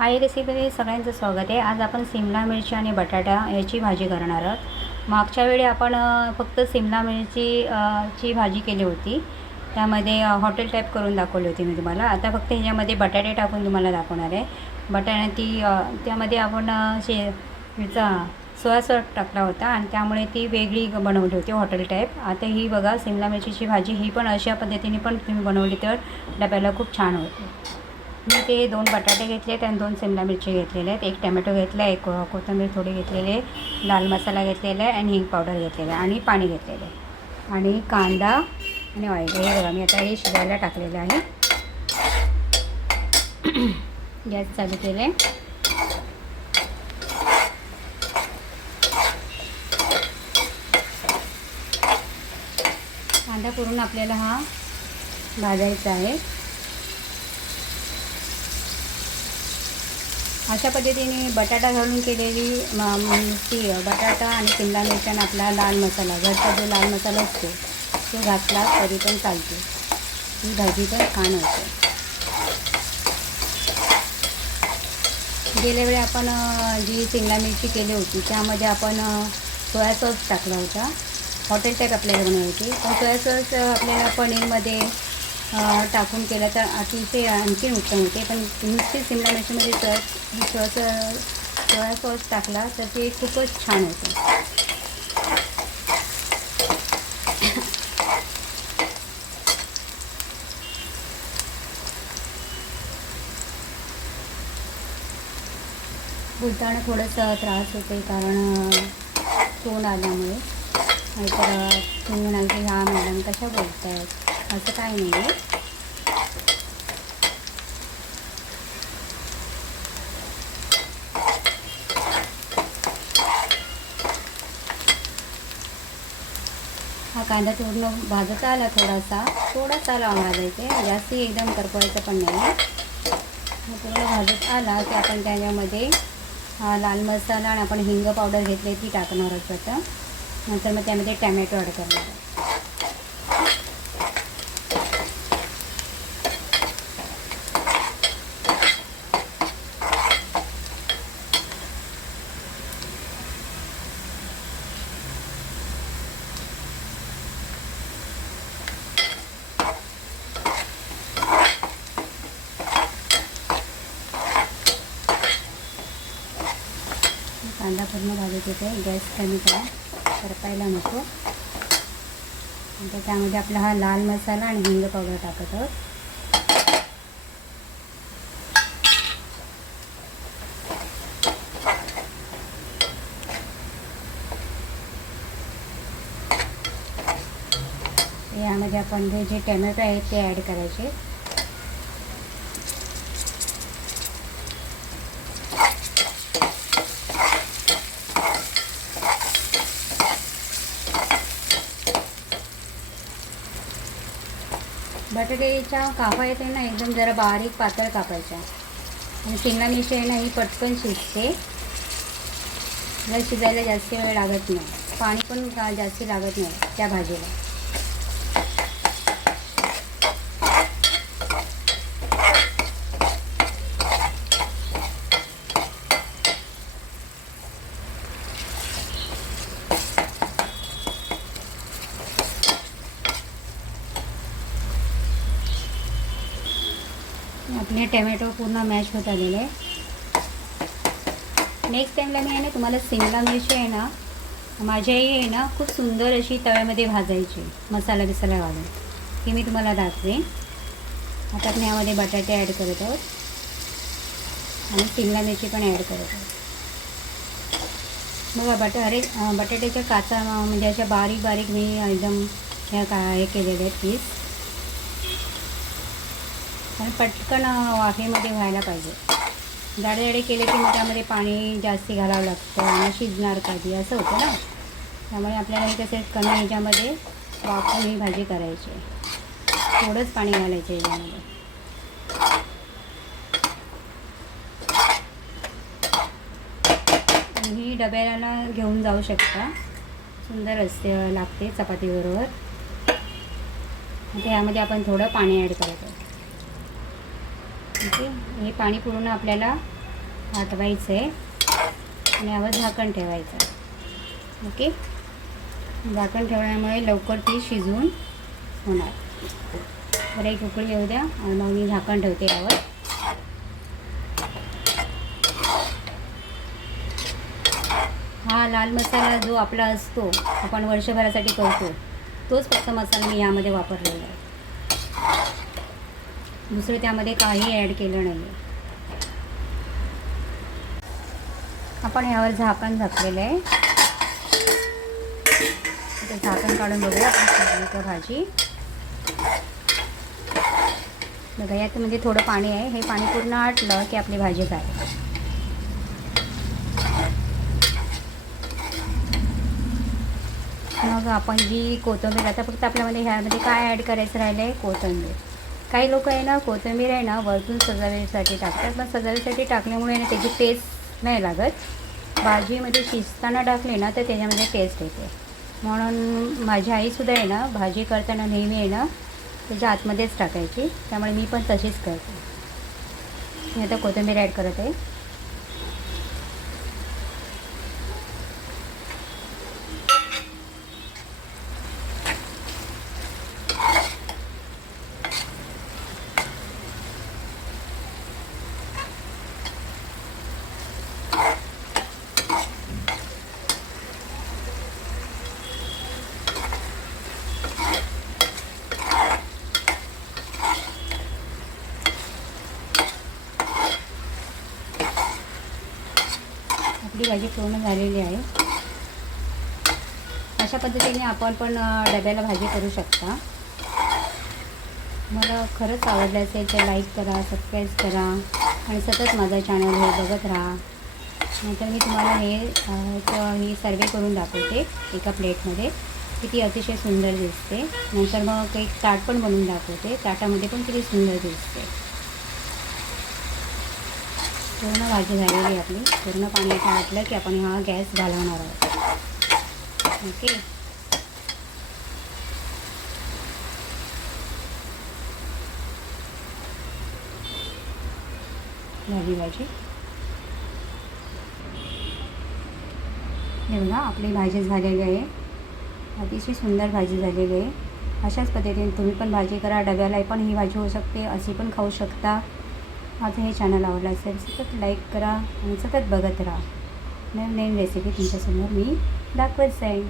आई रेसिपीमध्ये सगळ्यांचं स्वागत आहे. आज आपण सिमला मिरची आणि बटाटा याची भाजी करणार आहोत. मागच्या वेळी आपण फक्त सिमला मिरची ची भाजी केली होती. त्यामध्ये हॉटेल टाईप करून दाखवली होती मी तुम्हाला. आता फक्त ह्याच्यामध्ये बटाटे टाकून तुम्हाला दाखवणार आहे. बटाटा ती त्यामध्ये आपण शे ह्याचा सोया सॉस टाकला होता आणि त्यामुळे ती वेगळी बनवली होती हॉटेल टाईप. आता ही बघा सिमला मिरचीची भाजी ही पण अशा पद्धतीने पण तुम्ही बनवली तर डब्याला खूप छान होते. मी ते दोन बटाटे घेतले आहेत आणि दोन सिमला मिरची घेतलेले आहेत. एक टॅमॅटो घेतला आहे एक कोथंबीर कोथिंबीर थोडी घेतलेली आहे लाल मसाला घेतलेला आहे आणि हिंग पावडर घेतलेला आहे आणि पाणी घेतलेलं आहे. आणि कांदा आणि ऑइल हे बघा मी आता हे शिजायला टाकलेलं आहे. गॅस चालू केले कांदा करून आपल्याला हा भाजायचा आहे. अशा पद्धतीने बटाटा घालून केलेली ती बटाटा आणि शिमला मिरची आपला लाल मसाला घरचा जो लाल मसाला असतो तो घातला तरी पण चालते. ही भाजी पण छान होते. गेल्या वेळी आपण जी शिमला मिरची केली होती त्यामध्ये आपण सोया सॉस टाकला होता. हॉटेल टाईप आपल्याला बनवली होती. पण सोया सॉस आपल्याला पनीरमध्ये टाकून केलं तर अतिशय आणखी उत्तम होते. पण नुसती सिमला मिरचीमध्ये सॉस सॉस सोया सॉस टाकला तर ते खूपच छान होते. बोलताना थोडंसं त्रास होते कारण तोंड आल्यामुळे. नाहीतर तुम्ही म्हणाल की ह्या मॅडम कशा बोलत आहेत असं काही नाही आहे. हा कांदा पूर्ण भाजत आला थोडासा. थोडासा आला हो भाजायचे जास्ती एकदम करपवायचं पण नाही. हा पूर्ण भाजत आला की आपण त्याच्यामध्ये लाल मसाला आणि आपण हिंग पावडर घेतली ती टाकणार आहोत आता. नंतर मग त्यामध्ये टॅमॅटो ॲड करणार. कांदा पूर्ण भाजत येते गॅस कमी करा. करपायला नको. त्याच्यामध्ये त्यामध्ये आपला हा लाल मसाला आणि हिंग पावडर टाकत आहोत. यामध्ये आपण जे टॅमॅटो आहेत ते ॲड करायचे. बटाट्याच्या कापा येते ना एकदम जरा बारीक पातळ कापायच्या. आणि शेंगा मिरची आहे ना ही पटकन शिजते. जर शिजायला जास्त वेळ लागत नाही. पाणी पण का- जास्ती लागत नाही त्या भाजीला. आपले टॅमॅटो पूर्ण मॅश होत आलेले आहे. नेक्स्ट टाईमला मी आहे ना तुम्हाला सिमला मिरची आहे ना माझी आई आहे ना खूप सुंदर अशी तव्यामध्ये भाजायची मसाला बिसाला घालून. ती मी तुम्हाला दाखवेन. आता आपण यामध्ये बटाटे ॲड करत आहोत. आणि सिमला मिरची पण ॲड करत आहोत. बघा बटा अरे बटाट्याच्या काचा म्हणजे अशा बारीक बारीक मी एकदम ह्या का हे केलेल्या आहेत पीस आणि पटकन वाफेमध्ये व्हायला पाहिजे. जाडे जाडे केले की मग त्यामध्ये पाणी जास्ती घालावं लागतं आणि शिजणार कधी असं होतं ना. त्यामुळे आपल्याला हे कसे कमी ह्याच्यामध्ये वाफून ही भाजी करायची. आहे. थोडंच पाणी घालायचं याच्यामध्ये ही डब्याला घेऊन जाऊ शकता. सुंदर असते लागते चपातीबरोबर. आता यामध्ये आपण थोडं पाणी ॲड करायचं आहे. हे पाणी पूर्ण आपल्याला आटवायचं आहे आणि यावर झाकण ठेवायचं. ओके? झाकण ठेवल्यामुळे लवकर ती शिजवून होणार. बरं एक उकळी येऊ द्या. आणि मग मी झाकण ठेवते यावर. हा लाल मसाला जो आपला असतो आपण वर्षभरासाठी करतो तोच फक्त मसाला मी यामध्ये वापरलेला आहे. दुसरं त्यामध्ये काही ॲड केलं नाही आपण यावर झाकण झाकलेलं आहे. आता झाकण काढून बघूया आपण का भाजी. बघा यात म्हणजे थोडं पाणी आहे. हे पाणी पूर्ण आटलं की आपली भाजी काय मग आपण जी कोथिंबीर आता फक्त आपल्यामध्ये ह्यामध्ये काय ॲड करायचं राहिलं आहे कोथिंबीर. काही लोक आहे ना कोथिंबीर आहे ना वरतून सजावटीसाठी टाकतात. पण सजावटीसाठी टाकल्यामुळे ना त्याची टेस्ट नाही लागत. भाजीमध्ये शिजताना टाकली ना तर त्याच्यामध्ये टेस्ट येते. म्हणून माझी आईसुद्धा आहे ना भाजी करताना नेहमी आहे ना त्याच्या आतमध्येच टाकायची. त्यामुळे मी पण तशीच करते. मी आता कोथिंबीर ॲड करत आहे. आपली भाजी पूर्ण झालेली आहे. अशा पद्धतीने आपण पण डब्याला भाजी करू शकता. मला खरंच आवडलं असेल तर लाईक करा सबस्क्राईब करा आणि सतत माझा चॅनल हे बघत राहा. नंतर मी तुम्हाला हे ही सर्वे करून दाखवते एका प्लेटमध्ये. किती अतिशय सुंदर दिसते. नंतर मग एक ताट पण बनवून दाखवते. ताटामध्ये पण किती सुंदर दिसते. पूर्ण भाजी झालेली आहे आपली. पूर्ण पाणी आता आटलं की आपण हा गॅस घालवणार आहोत. ओके? झाली भाजी. हे बघा आपली भाजी झालेली आहे. अतिशय सुंदर भाजी झालेली आहे. अशाच पद्धतीने तुम्ही पण भाजी करा. डब्याला पण ही भाजी होऊ शकते. अशी पण खाऊ शकता. माझं हे चॅनल आवडलं असेल सतत लाईक करा आणि सतत बघत राहा. नवीन नवीन रेसिपी तुमच्यासमोर मी दाखवत जाईन.